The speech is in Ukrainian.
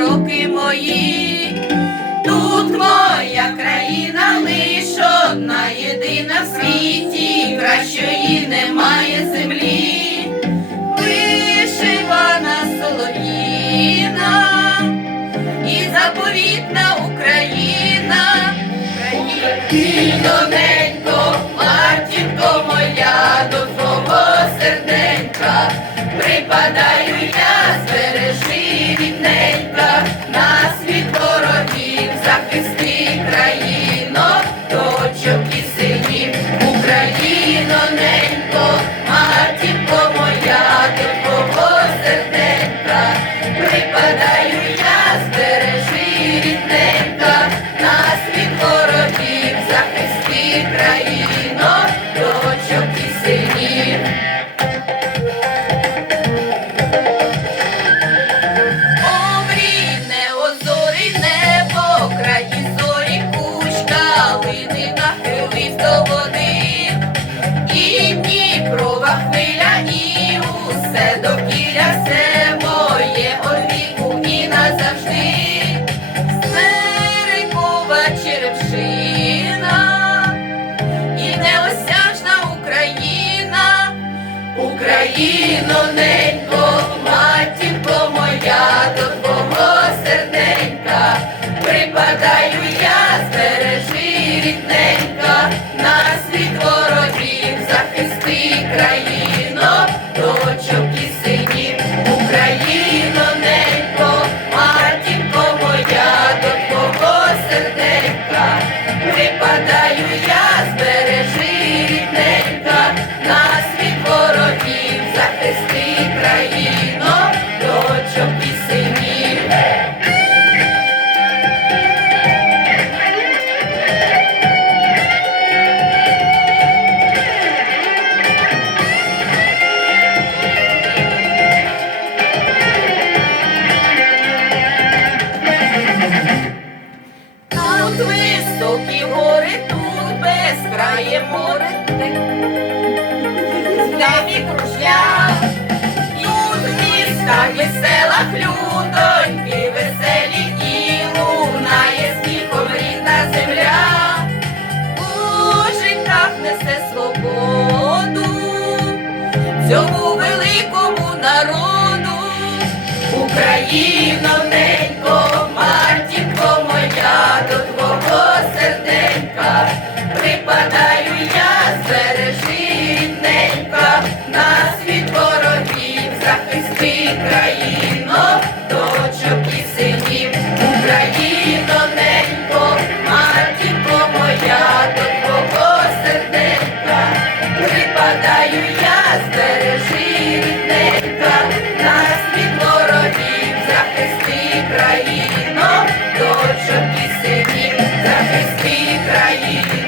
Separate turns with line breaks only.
роки мої. Тут моя країна лиш одна єдина в світі, кращої немає землі. Вишивана солов'їна і заповітна Україна. Україноненько, матінко моя, до твого серденька, припадаю Україно, ненько, матінко моя, до твого серденька, припадаю я, збережи рідненька, нас від ворогів захисти країно, дочок і синів, Україно, ненько, матінко моя, до твого серденька, цьому великому народу, Україно, ненько, матінко моя, до твого серденька, припадаю я збережи, ненька, нас ворогів захисти країн. захисти країни.